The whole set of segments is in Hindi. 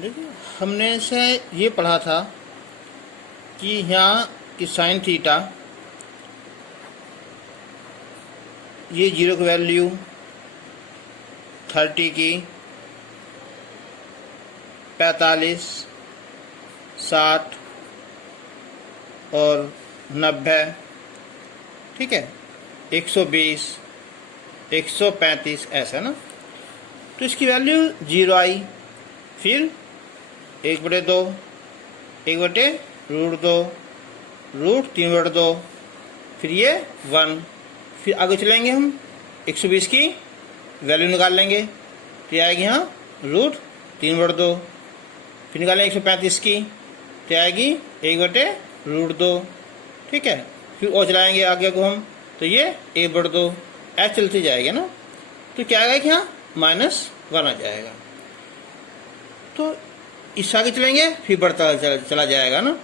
देखिए हमने से ये पढ़ा था कि यहाँ कि साइन थीटा ये 0 की वैल्यू 30 की 45 60 और 90 ठीक है 120 135 ऐसा ना। तो इसकी वैल्यू 0 आई, फिर 1/2 1/√2 √3/2, फिर ये 1। फिर आगे चलेंगे हम 120 की वैल्यू निकाल लेंगे तो ये आएगी यहाँ √3/2। फिर निकालेंगे 135 की तो आएगी 1/√2 ठीक है। फिर और चलाएंगे आगे को हम तो ये 1/2 ऐसे चलती जाएगी ना। तो क्या आएगा कि यहाँ -1 आ जाएगा। तो इस आगे चलेंगे फिर बढ़ता चला जाएगा ना।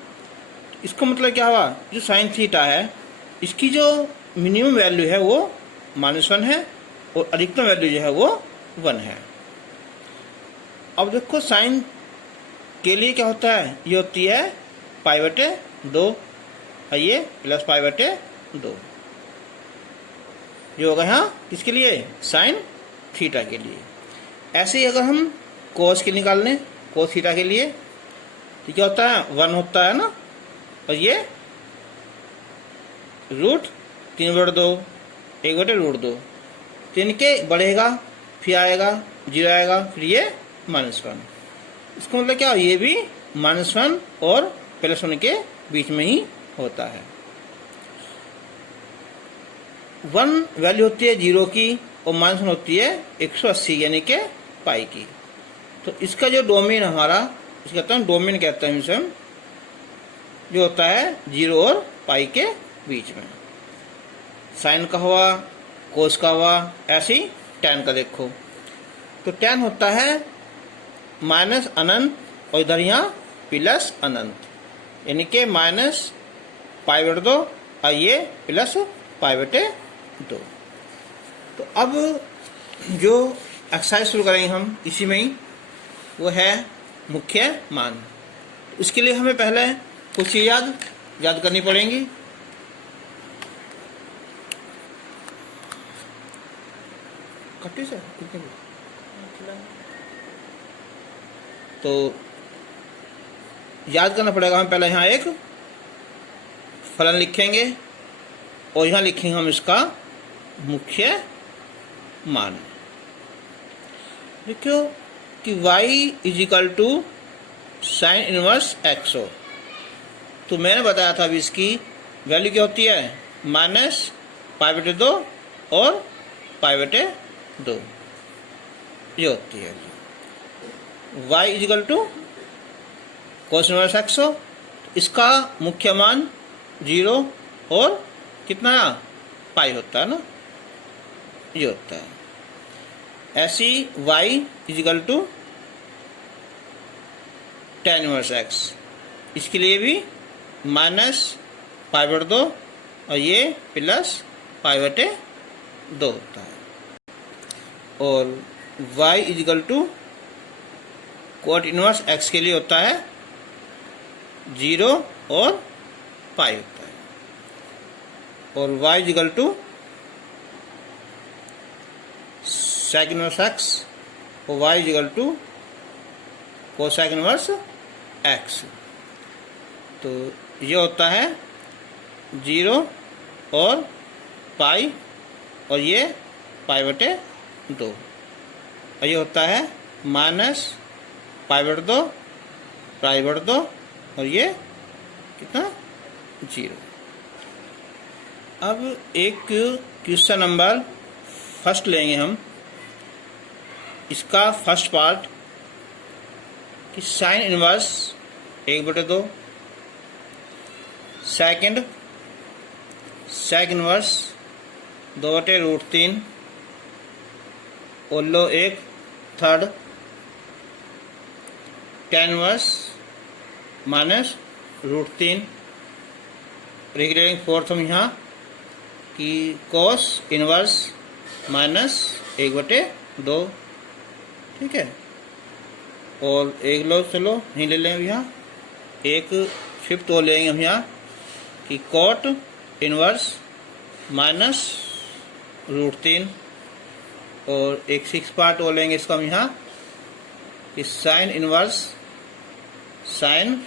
इसका मतलब क्या हुआ, जो साइन थीटा है इसकी जो मिनिमम वैल्यू है वो -1 है और अधिकतम वैल्यू जो है वो 1 है। अब देखो साइन के लिए क्या होता है, ये होती है π/2 और ये +π/2। जो होगा यहाँ किसके लिए, साइन थीटा के लिए। ऐसे ही अगर हम कोस के निकाल लें, कोस थीटा के लिए तो क्या होता है 1 होता है ना, और ये √3/2 1/√2। तो इनके बढ़ेगा फिर आएगा 0 आएगा फिर ये -1। इसका मतलब क्या, ये भी -1 और +1 के बीच में ही होता है। 1 वैल्यू होती है 0 की और -1 होती है 180 यानी के पाई की। तो इसका जो डोमेन हमारा इसका कहते हैं डोमेन कहते हैं इसे हम, जो होता है 0 और पाई के बीच में। साइन का हुआ, कोस का हुआ, ऐसे ही tan का देखो तो tan होता है -अनंत और इधर यहाँ +अनंत यानी के -π/2 और ये +π/2। तो अब जो एक्सरसाइज शुरू करेंगे हम इसी में ही, वो है मुख्य मान। इसके लिए हमें पहले कुछ चीज़ याद करनी पड़ेंगी। तो याद करना पड़ेगा, हम पहले यहाँ एक फलन लिखेंगे और यहाँ लिखेंगे हम इसका मुख्य मान। देखो कि y = sin इनवर्स x हो, तो मैंने बताया था अभी इसकी वैल्यू क्या होती है -π/2 और π/2 ये होती है। y = cos इनवर्स x हो, इसका मुख्य मान 0 और कितना पाई होता है ना, ये होता है। ऐसी y = tan इनवर्स x, इसके लिए भी -π/2 और ये +π/2 होता है। और y = cot इनवर्स x के लिए होता है 0 और पाई होता है। और y = sec इनवर्स x और y = cosec इनवर्स x। तो ये होता है 0 और पाई और ये π/2 और ये होता है -π/2 π/2 और ये कितना 0। अब एक क्वेश्चन नंबर फर्स्ट लेंगे हम, इसका फर्स्ट पार्ट कि sine inverse 1/2, second sec inverse 2/√3 और लो 1/3 tan इनवर्स -√3 रेगुलेटिंग फोर्थ हम यहाँ कि cos इनवर्स -1/2 ठीक है। और एक लो, चलो नहीं ले लेंगे यहाँ, एक फिफ्थ और लेंगे हम यहाँ कि कॉट इनवर्स माइनस √3, और एक सिक्स पार्ट और लेंगे इसका हम यहाँ कि साइन इनवर्स साइन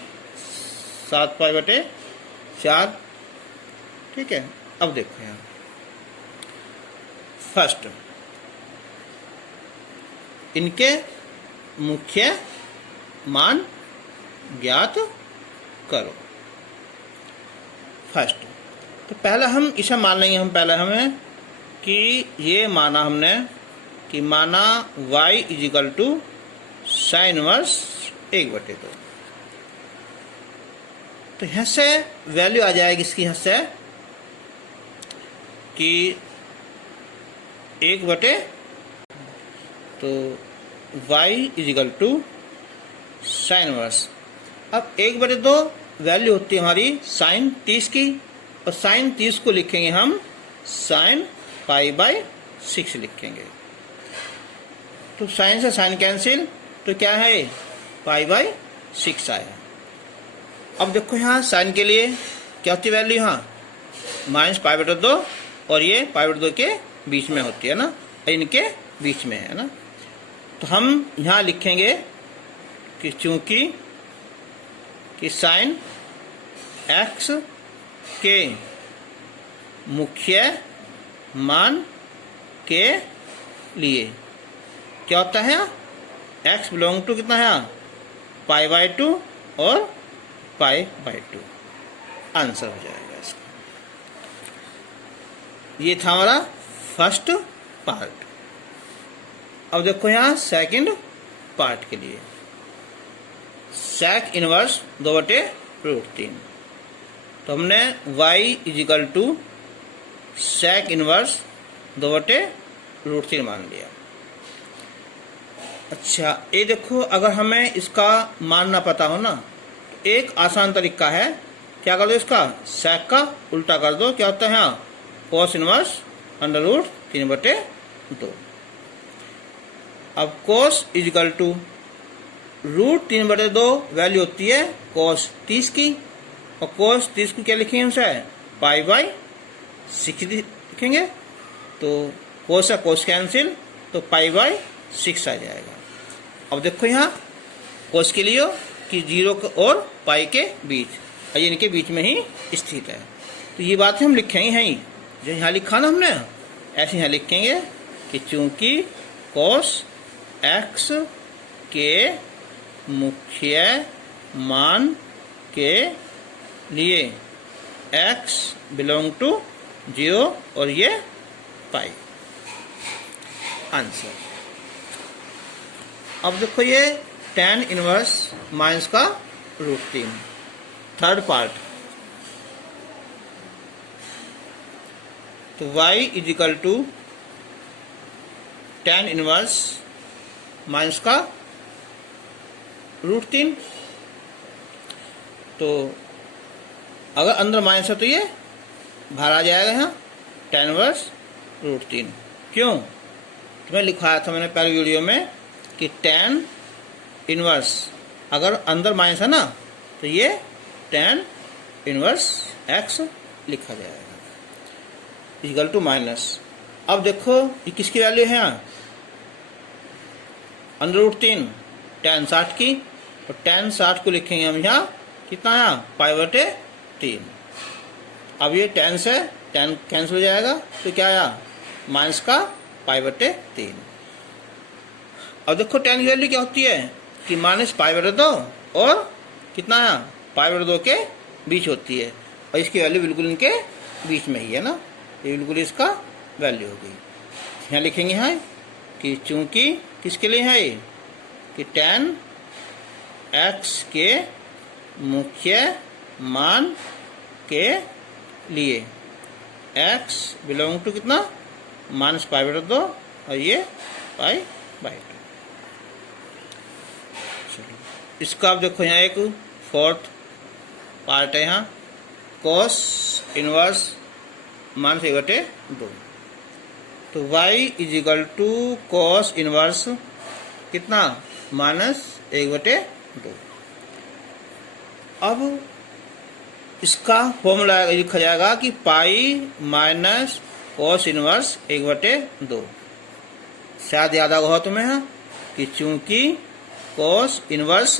7π/4। ठीक है, अब देखो यहाँ फर्स्ट इनके मुख्य मान ज्ञात करो। फर्स्ट तो पहले हम इसे मान लेंगे, हम पहले हमें कि ये माना हमने कि माना y = साइन इनवर्स 1/2। तो यहाँ से वैल्यू आ जाएगी इसकी, यहाँ से कि 1/, तो y = साइन इनवर्स। अब 1/2 वैल्यू होती है हमारी साइन 30 की, और साइन 30 को लिखेंगे हम साइन π/6 लिखेंगे। तो साइन से साइन कैंसिल, तो क्या है π/6 आया। अब देखो यहाँ साइन के लिए क्या होती है वैल्यू, यहाँ -π/2, और ये π/2 के बीच में होती है ना, इनके बीच में है ना। तो हम यहाँ लिखेंगे कि चूंकि कि साइन x के मुख्य मान के लिए क्या होता है, x बिलोंग टू कितना है π/2 और π/2, आंसर हो जाएगा इसका। ये था हमारा फर्स्ट पार्ट। अब देखो यहाँ सेकंड पार्ट के लिए sec इनवर्स 2/√3। तो हमने y = sec इनवर्स 2/√3 मान लिया। अच्छा, ये देखो अगर हमें इसका मान ना पता हो ना, तो एक आसान तरीका है, क्या कर दो, इसका sec का उल्टा कर दो, क्या होता है यहाँ cos इनवर्स √3/2। अब cos = √3/2 वैल्यू होती है cos 30 की, और cos 30 को क्या लिखेंगे हमसे π/6 लिखेंगे। तो cos से cos कैंसिल, तो π/6 आ जाएगा। अब देखो यहाँ cos के लिए कि 0 और पाई के बीच, और इनके बीच में ही स्थित है। तो ये बातें हम लिखेंगे हैं, जो यहाँ लिखा ना हमने, ऐसे यहाँ लिखेंगे कि चूंकि cos x के मुख्य मान के लिए x बिलोंग टू 0 और ये पाई, आंसर। अब देखो ये tan इनवर्स माइनस का √3, थर्ड पार्ट। तो y = tan इनवर्स माइनस का √3। तो अगर अंदर माइनस है तो ये बाहर आ जाएगा यहाँ tan इनवर्स √3। क्यों, तो मैं लिखाया था मैंने पहले वीडियो में कि tan इनवर्स अगर अंदर माइनस है ना, तो ये tan इनवर्स x लिखा जाएगा = माइनस। अब देखो ये किसकी वैल्यू है यहाँ, √3 tan 60 की, और tan 60 को लिखेंगे हम यहाँ कितना है π/3। अब ये tan से tan कैंसिल हो जाएगा, तो क्या आया माइनस का π/3। अब देखो tan की वैल्यू क्या होती है कि -π/2 और कितना है π/2 के बीच होती है, और इसकी वैल्यू बिल्कुल इनके बीच में ही है ना, ये बिल्कुल इसका वैल्यू होगी। यहाँ लिखेंगे यहाँ कि चूंकि किसके लिए है ये कि tan x के मुख्य मान के लिए x बिलोंग टू कितना -π/2 और ये π/2। इसका आप देखो यहाँ एक फोर्थ पार्ट है, यहाँ cos इनवर्स -1/2। तो y = cos इनवर्स कितना माइनस 1/2। अब इसका फॉर्मूला लिखा जाएगा कि पाई माइनस कॉस इनवर्स 1/2। शायद याद होगा तुम्हें कि चूंकि कॉस इनवर्स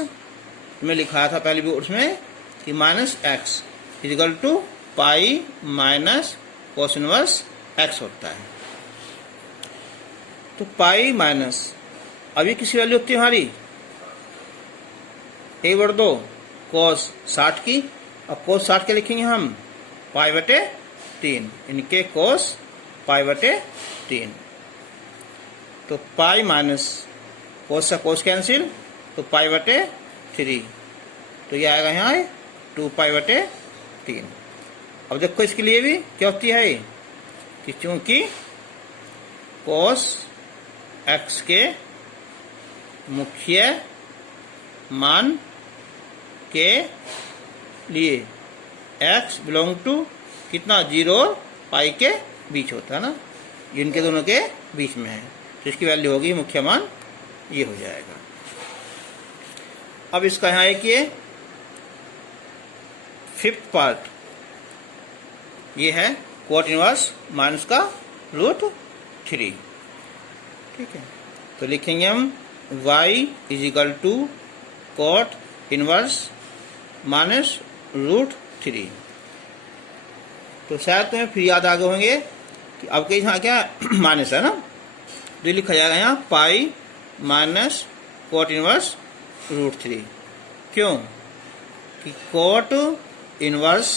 में लिखा था पहले भी उसमें कि minus x equal to pi minus cos inverse x होता है। तो पाई माइनस अभी किसी वैल्यू होती है हमारी 1/2 कॉस 60 की। अब कॉस 60 के लिखेंगे हम पाई/3, इनके कॉस पाई/3। तो पाई माइनस कॉस से कॉस कैंसिल, तो पाई/3, तो ये आएगा यहाँ 2पाई/3। अब देखो इसके लिए भी क्या होती है कि चूंकि कॉस एक्स के मुख्य मान के लिए x बिलोंग टू कितना 0 और पाई के बीच होता है ना, जिनके दोनों के बीच में है, तो इसकी वैल्यू होगी मुख्य मान ये हो जाएगा। अब इसका यहाँ एक ये 5th पार्ट ये है कोट इनवर्स माइनस का √3। ठीक है, तो लिखेंगे हम y equal to cot inverse minus √3। तो शायद तुम्हें फिर याद आ गए होंगे कि अब के यहाँ क्या माइनस है ना, तो लिखा जाएगा यहाँ पाई माइनस कोट इनवर्स √3। क्यों कि cot inverse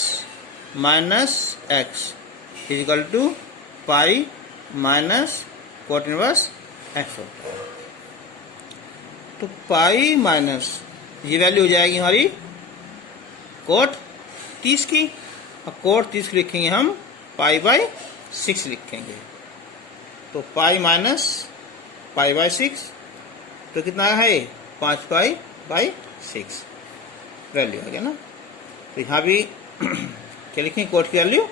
minus x equal to pi minus cot inverse x होता है। तो पाई माइनस ये वैल्यू हो जाएगी हमारी कोट 30 की। अब कोट 30 की लिखेंगे हम पाई/6 लिखेंगे, तो पाई माइनस पाई/6, तो कितना है 5पाई/6 वैल्यू आ गया ना। तो यहाँ भी क्या लिखेंगे, कोट की वैल्यू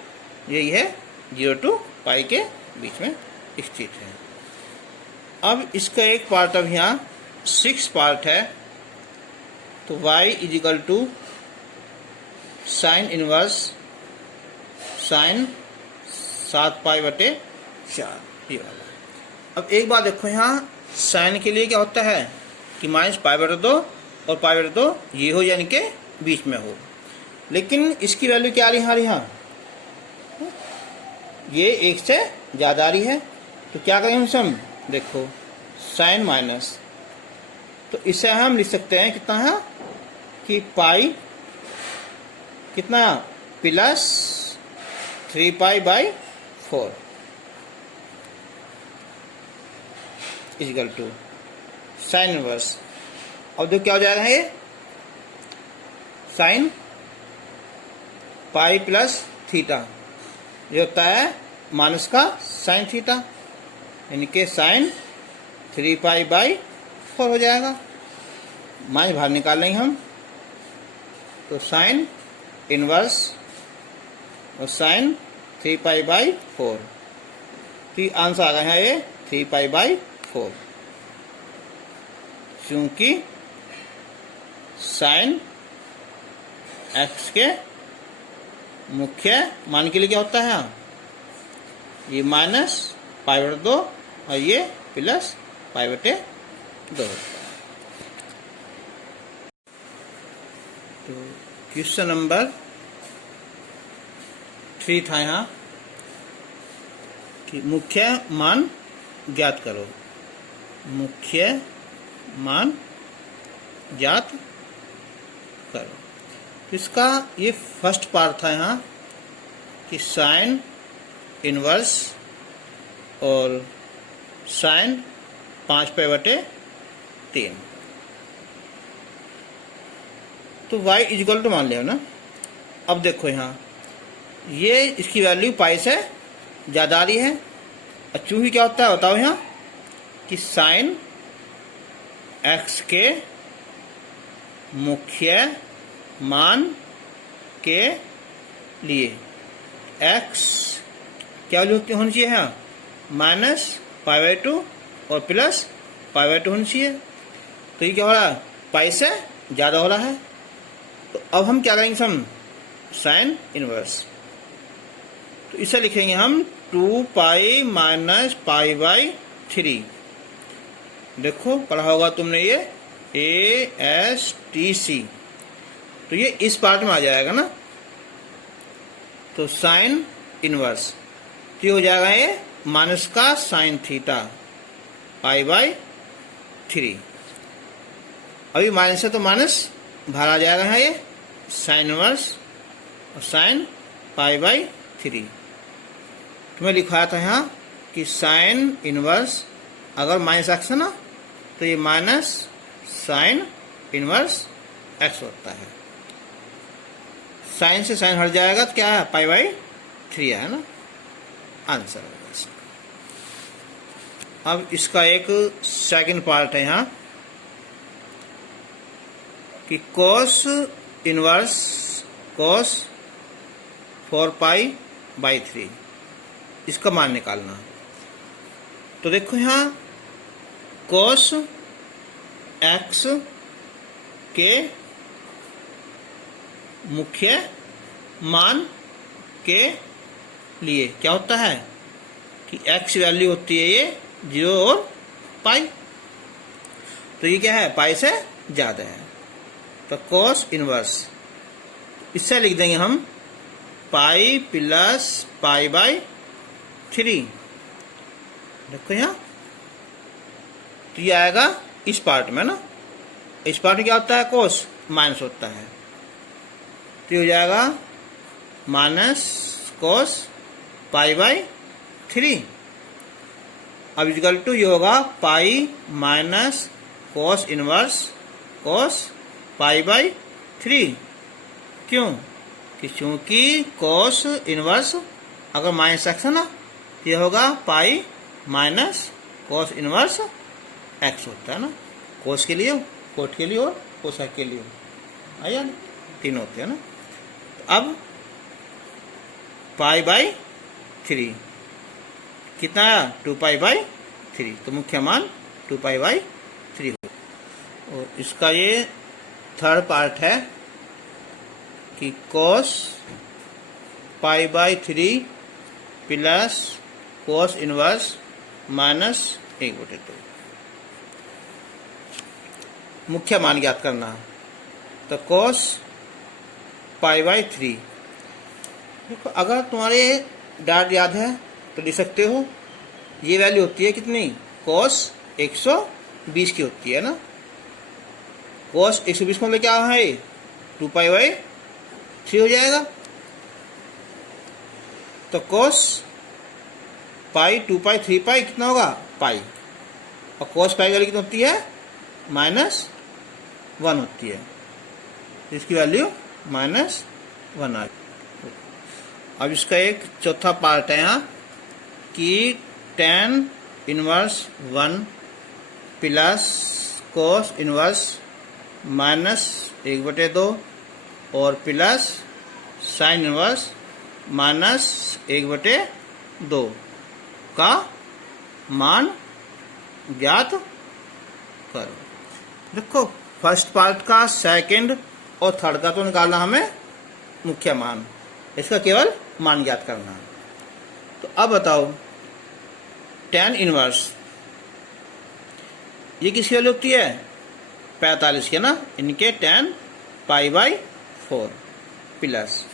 यही है 0 to पाई के बीच में स्थित है। अब इसका एक पार्ट अब यहाँ 6 पार्ट है, तो y equal to sine inverse sine 7पाई/4 ये वाला। अब एक बात देखो, यहाँ साइन के लिए क्या होता है कि माइनस पाई/2 और पाई/2 ये हो यानी के बीच में हो, लेकिन इसकी वैल्यू क्या आ रही है यहाँ ये 1 से ज़्यादा आ रही है। तो क्या करें हम देखो साइन माइनस, तो इसे हम लिख सकते हैं कितना है कि पाई कितना प्लस 3पाई/4 इजिकल टू साइन इनवर्स। अब जो क्या हो जाएगा ये साइन पाई प्लस थीटा, ये होता है माइनस का साइन थीटा, यानी कि साइन 3पाई/4 हो जाएगा। माइनस बाहर निकाल लेंगे हम, तो साइन इनवर्स और साइन 3पाई/4, तो आंसर आ गया है ये 3पाई/4, क्योंकि साइन एक्स के मुख्य मान के लिए क्या होता है ये माइनस पाई/2 और ये प्लस पाई/2 होता है। तो क्वेश्चन नंबर 3 था यहाँ कि मुख्य मान ज्ञात करो, मुख्य मान ज्ञात करो। इसका ये फर्स्ट पार्ट था यहाँ कि साइन इनवर्स और साइन 5पाई/3, तो y इजिकल टू मान लिया ना। अब देखो यहाँ ये इसकी वैल्यू पाई से ज़्यादा आ रही है, चूंकि क्या होता है बताओ यहाँ कि साइन एक्स के मुख्य मान के लिए x क्या वैल्यू होनी चाहिए यहाँ माइनस पाई/2 और प्लस पाई/2 होनी चाहिए। तो ये क्या हो रहा है, पाई से ज़्यादा हो रहा है। तो अब हम क्या करेंगे, हम साइन इनवर्स, तो इसे लिखेंगे हम 2 पाई माइनस पाई बाई 3। देखो पढ़ा होगा तुमने ये ASTC, तो ये इस पार्ट में आ जाएगा ना। तो साइन इनवर्स तो ये हो जाएगा ये माइनस का साइन थीटा पाई बाई 3। अभी माइनस है तो माइनस बाहर आ जाएगा है ये साइन इनवर्स और साइन पाई बाई 3। तुम्हें लिखाया था यहाँ कि साइन इनवर्स अगर माइनस एक्स है ना तो ये माइनस साइन इनवर्स एक्स होता है। साइन से साइन हट जाएगा तो क्या है, पाई बाई 3 है ना, आंसर है इसका। अब इसका एक सेकंड पार्ट है यहाँ कि cos inverse cos 4 pi by 3, इसका मान निकालना। तो देखो यहाँ cos x के मुख्य मान के लिए क्या होता है कि x वैल्यू होती है ये 0 और पाई, तो ये क्या है, पाई से ज़्यादा है। तो cos इनवर्स इससे लिख देंगे हम पाई प्लस पाई बाई 3। देखो यहाँ तो ये आएगा इस पार्ट में ना, इस पार्ट में क्या होता है, cos माइनस होता है, तो ये हो जाएगा माइनस cos पाई बाई 3। अब इक्वल टू ये होगा pi minus cos inverse cos pi by 3। क्यों, कि चूंकि cos इनवर्स अगर माइनस एक्स है ना तो ये होगा pi minus cos inverse x होता है ना, cos के लिए, कोट के लिए और कोसाइक के लिए, आया ना, 3 होते हैं ना। तो अब पाई बाई 3 कितना आया, 2 पाई बाई 3, तो मुख्य मान 2 पाई बाई 3 हो। और इसका ये थर्ड पार्ट है कि cos pi by 3 plus cos inverse minus 1/2, मुख्य मान ज्ञात करना। तो cos पाई बाई 3, देखो अगर तुम्हारे डाट याद है तो लिख सकते हो, ये वैल्यू होती है कितनी, cos 120 की होती है ना। cos 120 को मतलब क्या है, 2 पाई बाई 3 हो जाएगा। तो cos पाई 2 पाई 3 पाई कितना होगा, पाई, और cos पाई वाली कितनी होती है, -1 होती है, इसकी वैल्यू -1 आ गई। अब इसका एक चौथा पार्ट है यहाँ कि tan inverse 1 plus cos inverse -1/2 और प्लस साइन इनवर्स -1/2 का मान ज्ञात करो। देखो फर्स्ट पार्ट का, सेकंड और थर्ड का तो निकालना हमें मुख्य मान, इसका केवल मान ज्ञात करना है। तो अब बताओ tan इनवर्स ये किसकी वैल्यू होती है, 45 के ना, इनके tan पाई बाई 4 प्लस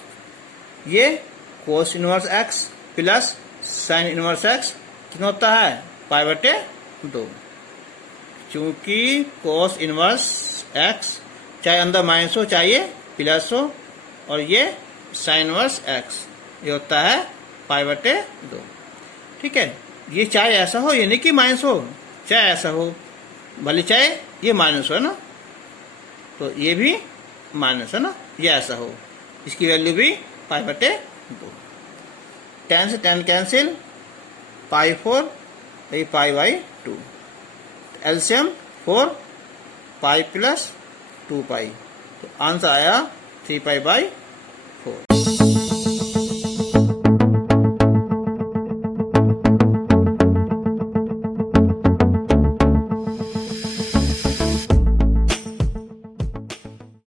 ये cos inverse x plus sine inverse x कितना होता है, पाई/2। चूंकि cos इनवर्स x चाहे अंदर माइनस हो चाहे प्लस हो, और ये साइन इनवर्स x ये होता है पाई/2। ठीक है, ये चाहे ऐसा हो, ये नहीं कि माइनस हो, चाहे ऐसा हो, भले चाहे ये माइनस हो ना, तो ये भी माइनस है ना, ये ऐसा हो, इसकी वैल्यू भी पाई/2। tan से tan कैंसिल, पाई 4 ये पाई/2, एलसीएम 4 पाई प्लस 2 पाई, तो आंसर आया 3 पाई/2।